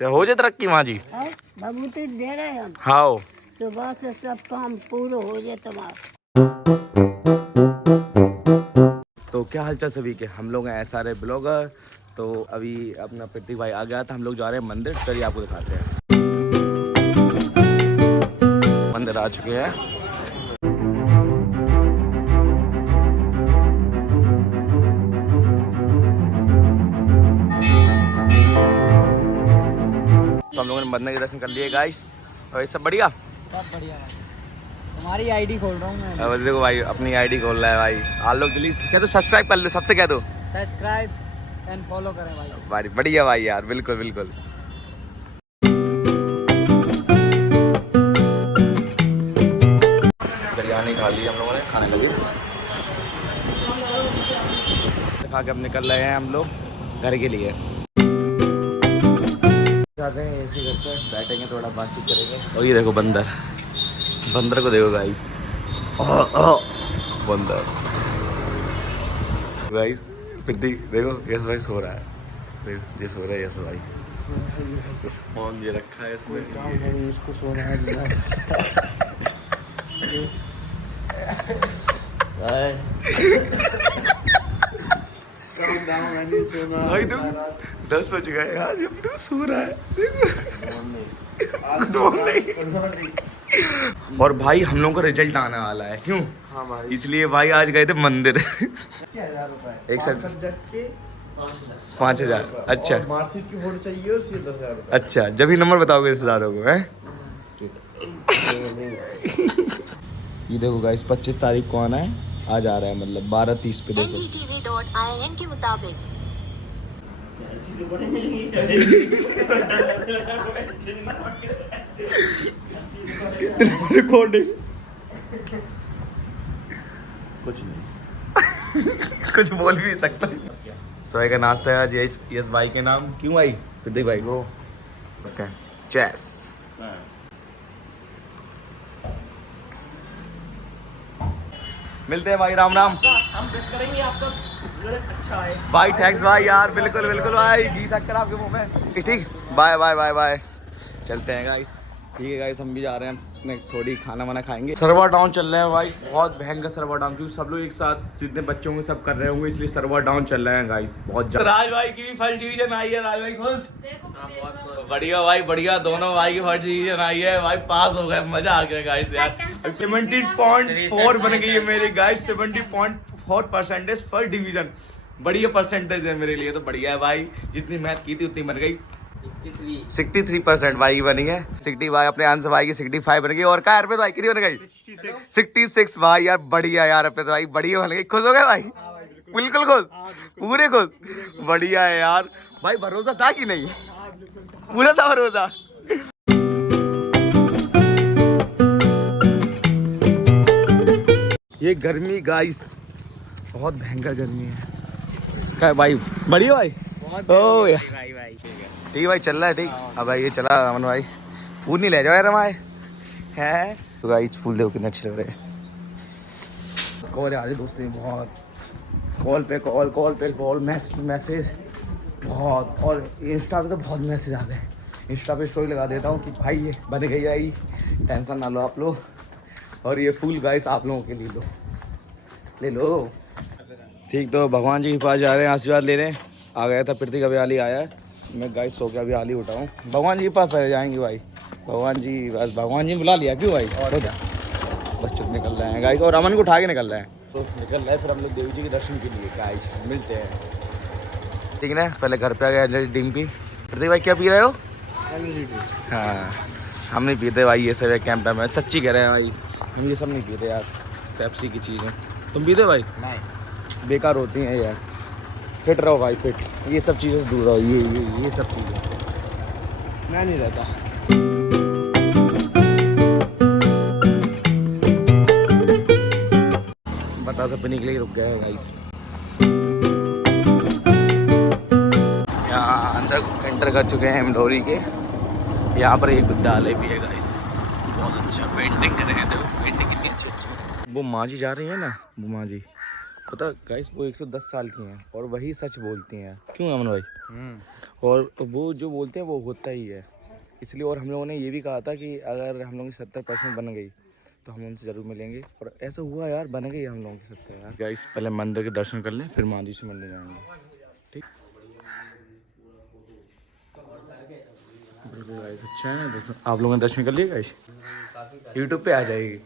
तो हो जाए तरक्की माँ जी। भभूति दे रहे हम हाँ सुबह से सब काम पूरा हो जाए तुम्हारा। तो क्या हालचाल सभी के, हम लोग हैं SRA ब्लॉगर। तो अभी अपना प्रतीक भाई आ गया था, हम लोग जा रहे हैं मंदिर। चलिए आपको दिखाते हैं, मंदिर आ चुके हैं। तो हम लोगों ने मंदिर के दर्शन कर लिए गाइस। और सब बढ़िया भाई। तुम्हारी आईडी खोल रहा हूँ मैं। अब देखो भाई अपनी आईडी खोल रहा है भाई। आप लोग जल्दी कह दो सब्सक्राइब कर लो, सबसे कह दो सब्सक्राइब एंड फॉलो करें भाई। भाई बढ़िया भाई यार, बिल्कुल बिल्कुल। बिरयानी खा ली हम लोगों ने, खाने लगे। खा के अब निकल रहे हैं हम लोग घर के लिए। जाते हैं ऐसे करके, बैठेंगे थोड़ा बातचीत करेंगे। और ये देखो बंदर, बंदर को देखो गाइस, बंदर गाइस। प्रतीक देखो यस भाई सो रहा है, देखो ये सो रहा है। यस भाई फोन ये रखा है इसमें, इसको सोना है भाई तुम 10 बज गए यार, जब तो सो रहा है देखो। और भाई हम लोगों का रिजल्ट आने वाला है, क्यों? हाँ भाई। इसलिए भाई आज गए थे मंदिर। 1000 रुपए एक सब्जेक्ट के 5000। अच्छा मार्कशीट की फोटो चाहिए और 10,000 रुपए। अच्छा, जब ही नंबर बताओगे रिश्तेदारों को हैं। ये देखो गाइस 25 तारीख को आना है, आज आ रहा है मतलब 12:30 पे। देखो NDTV.in के मुताबिक रिकॉर्डिंग कुछ नहीं कुछ बोल भी नहीं सकता। सोए का नाश्ता है आज यस भाई के नाम। क्यों भाई? प्रतीक भाई को ओके चेस। मिलते हैं भाई, राम राम। हम विश करेंगे आपका रिजल्ट अच्छा है भाई थैंक्स भाई यार, बिल्कुल बिल्कुल भाई। घी शक्कर आपके मुंह में। ठीक बाय बाय बाय बाय। चलते हैं गाइस। ठीक है गाइस, हम भी जा रहे हैं, थोड़ी खाना वाना खाएंगे। सर्वर डाउन चल रहे हैं गाइस, बहुत भयंकर सर्वर डाउन, क्योंकि सब लोग एक साथ सीधे बच्चों के सब कर रहे होंगे, इसलिए सर्वर डाउन चल रहे हैं गाइस बहुत ज्यादा। राज भाई की भी फर्स्ट डिवीजन आई है, राज भाई खुश। बढ़िया भाई बढ़िया, दोनों भाई की फर्स्ट डिवीजन आई है भाई, पास हो गए, मजा आ गया गाइस यार। 70.4 बन गई है मेरी गाइस, 70.4% फर्स्ट डिवीजन। बढ़िया परसेंटेज है मेरे लिए, तो बढ़िया है भाई। जितनी मेहनत की थी उतनी बन गई। 63% भाई की बनी है। 60 भाई अपने अंश भाई की 65 बन गई। और क्या अर्पित भाई कितनी बन गई? 66 भाई यार, बढ़िया यार अर्पित भाई, बढ़िया बन गई। खुश हो गए भाई? बिल्कुल खुश, पूरे खुश। बढ़िया है यार भाई, भरोसा था कि नहीं? पूरा था भरोसा। ये गर्मी गाइस, बहुत भयंकर गर्मी है। क्या भाई? बढ़िया भाई। ओ यार ठीक है भाई, चल रहा है ठीक। अब भाई ये चला अमन भाई, फूल नहीं ले जाओ यार हमारे है। तो गाइस फूल देखो कितने अच्छे लग रहे हैं। कॉल आ रही दोस्तों बहुत, कॉल पे कॉल मैसेज बहुत। और इंस्टा पे तो बहुत मैसेज आते हैं। इंस्टा पे स्टोरी लगा देता हूँ कि भाई ये बन गई आई, टेंशन ना लो आप लोग। और ये फूल गाइस आप लोगों के लिए ले लो ठीक। तो भगवान जी के पास जा रहे हैं आशीर्वाद लेने। आ गया था प्रतीक, अभी हाल ही आया है। मैं गाइस सो के अभी हाल ही उठाऊँ। भगवान जी के पास पहले जाएंगे भाई। भगवान जी बस, भगवान जी बुला लिया क्यों भाई? और क्या बच्चे निकल रहे हैं गाइस, और अमन को उठा के निकल रहे हैं। तो निकल रहे हैं फिर हम लोग देवी जी के दर्शन के लिए गाइस। मिलते हैं ठीक है ना। पहले घर पे आ गया डिम्पी। प्रतीक भाई क्या पी रहे हो? हाँ हम नहीं पीते भाई ये सब कैंप में, सच्ची कह रहे हैं भाई, हम ये सब नहीं पीते यार, पेप्सी की चीज़ें। तुम पीते भाई? नहीं, बेकार होती हैं यार। फिट रहो भाई, फिट। ये सब चीज़ें से दूर रहो, ये सब चीज़ें मैं नहीं रहता। बता तो पीने के लिए रुक गए हैं गाइस। यहाँ अंदर एंटर कर चुके हैं इंदौरी के। यहाँ पर एक विद्यालय भी है गाइस, बहुत अच्छा पेंटिंग कर रहे हैं। देखो पेंटिंग कितनी अच्छी। वो माँ जी जा रही है ना, वो माँ जी पता गाइस वो 110 साल की हैं और वही सच बोलती हैं। क्यों अमन भाई? और वो जो बोलते हैं वो होता ही है, इसलिए। और हम लोगों ने ये भी कहा था कि अगर हम लोगों की 70% बन गई तो हम उनसे ज़रूर मिलेंगे, और ऐसा हुआ यार, बन गई हम लोगों की 70 यार। गाइस पहले मंदिर के दर्शन कर लें, फिर माँ जी से मिलने जाएंगे, ठीक? बिल्कुल गाइस, अच्छा है दर्शन। आप लोगों ने दर्शन कर लिए गाइस? यूट्यूब पे आ जाएगी।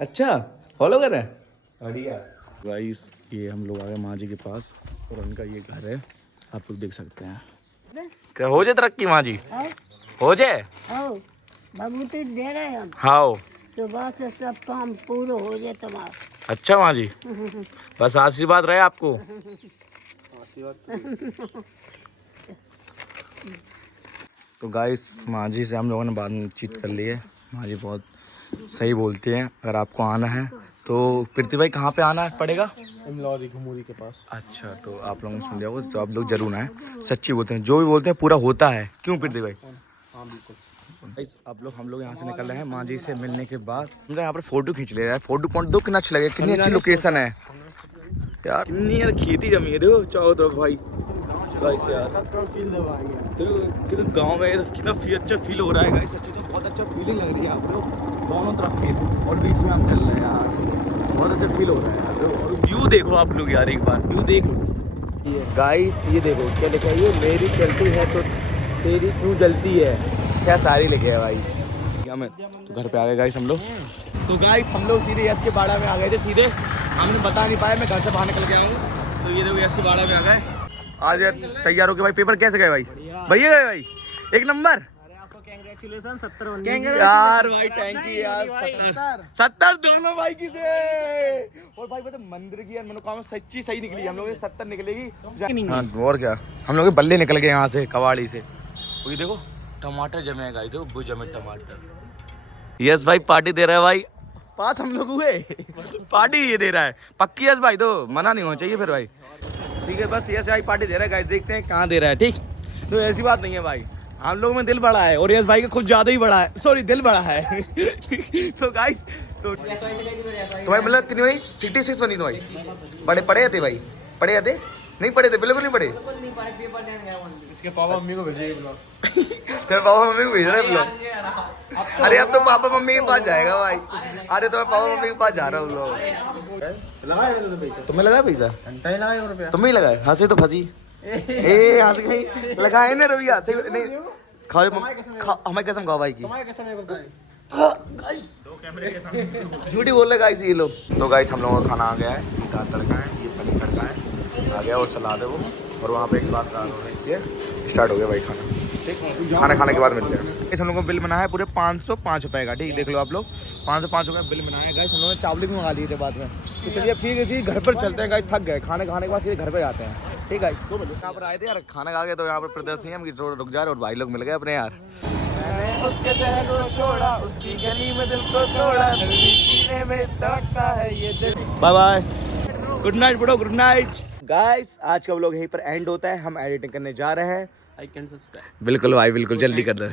अच्छा फॉलो कर रहे हैं, बढ़िया। गाइस ये हम लोग आ गए माँ जी के पास और उनका ये घर है, आप लोग देख सकते हैं। क्या हो जाए तरक्की माँ जी? हो जाए। आओ भभूति दे रहे हम, हाँ सुबह से सब काम पूरा हो जाए तुम्हारा। अच्छा माँ जी, बस आशीर्वाद रहे आपको। तो गाइस माँ जी से हम लोगों ने बातचीत कर ली है। माँ जी बहुत सही बोलती हैं। अगर आपको आना है तो प्रीति भाई कहाँ पे आना पड़ेगा? इमलौरी घुमूरी के पास। अच्छा, तो आप लोगों ने सुन लिया होगा, तो आप लोग जरूर आए। सच्ची बोलते हैं, जो भी बोलते हैं पूरा होता है। क्यों प्रीति भाई? हाँ बिल्कुल। हम लोग यहाँ से निकल रहे हैं माँ जी से मिलने के बाद। हम यहाँ पर फोटो खींच ले रहे हैं। फोटो पॉइंट दो, कितना अच्छा लगे, कितनी अच्छी लोकेशन है यार, कितनी यार खेती जमी है देखो चाहो तो भाई। गाइस यार गाँव में कितना अच्छा फील हो रहा है गाइस, सच्ची तो बहुत अच्छा फीलिंग लग रही है। आप लोग दोनों तरफ खेत और बीच में हम चल रहे हैं यार, बहुत अच्छा फील हो रहा है यार। और व्यू देखो आप लोग यार, एक बार व्यू देख लो गाइस। ये देखो क्या लिखा है, ये मेरी चलती है तो तेरी क्यों जलती है, क्या सारी लिखे है भाई। क्या मैं तो घर पे आ गए गाइस हम लोग। तो गाइस हम लोग सीधे यश के बाड़ा में आ गए थे सीधे, हमने बता नहीं पाया, मैं घर से बाहर निकल गया हूँ। तो ये देखो यश के बाड़ा में आ गए। आज यार तैयार हो गए भाई, पेपर कैसे गए भाई? बढ़िया गए भाई, एक नंबर। अरे आपको कांग्रेचुलेशन 70 यार भाई थैंक यू यार, 70 दोनों भाई की से। और भाई पता मंदिर की यार मनोकामना सच्ची सही निकली, हम लोग 70 निकलेगी। हाँ और क्या, हम लोग बल्ले निकल गए यहाँ से कवाड़ी से। ये देखो टमाटर जमे हैं गाइस, देखो वो जमे टमाटर। यस भाई पार्टी दे रहा है भाई, पास हम लोग हुए पार्टी ये दे रहा है पक्की। यस भाई तो मना नहीं होना चाहिए फिर भाई, ठीक है। बस यस भाई पार्टी दे रहा है गाइस, देखते हैं कहाँ दे रहा है, ठीक। तो ऐसी बात नहीं है भाई, हम लोग में दिल बड़ा है और यस भाई का खुद ज्यादा ही बड़ा है, सॉरी दिल बड़ा है। तो गाइस तो भाई मतलब कितनी भाई 66 बनी तो भाई, बड़े पढ़े थे भाई, पढ़े थे नहीं पढ़े थे, बिल्कुल नहीं पढ़े। इसके पापा मम्मी को भेजिए ब्लॉग। तेरे पापा मम्मी को भेज रहे हैं ब्लॉग? अरे अब तो पापा मम्मी के पास जाएगा भाई। अरे तो मैं पापा मम्मी के पास जा रहा हूँ ब्लॉग। तुम्हें लगा पैसा? तुम्हें लगा है? हंसे तो फंसी ए हंस गई, लगाए ना रुपया सही नहीं। खाओ हमें कसम खाओ भाई की, झूठी बोल रहे गाइस ये लोग। तो गाइस हम लोगों का खाना आ गया है, ये दाल तड़का है, ये पनीर तड़का है आ गया और सलाद है वो। और वहाँ पे एक बात स्टार्ट हो गया भाई खाना, ठीक। खाना खाने के बाद मिलते हैं। इस हम लोग को बिल बना है पूरे 505 रुपये का, ठीक। देख लो आप लोग 505 रुपये बिल बनाया है गाइस। हम लोगों ने चावल भी मंगा लिए थे बाद में। तो चलिए ठीक है जी, घर पर चलते हैं गाइस, थक गए। खाने खाने के बाद सीधे घर पे जाते हैं, ठीक गाइस। तो यहाँ पर आए थे यार, खाना खा के तो यहाँ पर प्रदर्शनी हम रुक जा रहे और भाई लोग मिल गए अपने यार। उसके शहर को छोड़ा, उसकी गली में दिल को तोड़ा, सीने में धड़कता है ये दिल। Bye bye, good night bro, good night guys. आज का व्लॉग यहीं पर एंड होता है, हम एडिटिंग करने जा रहे हैं। Like and subscribe. बिल्कुल भाई बिल्कुल, जल्दी कर दो।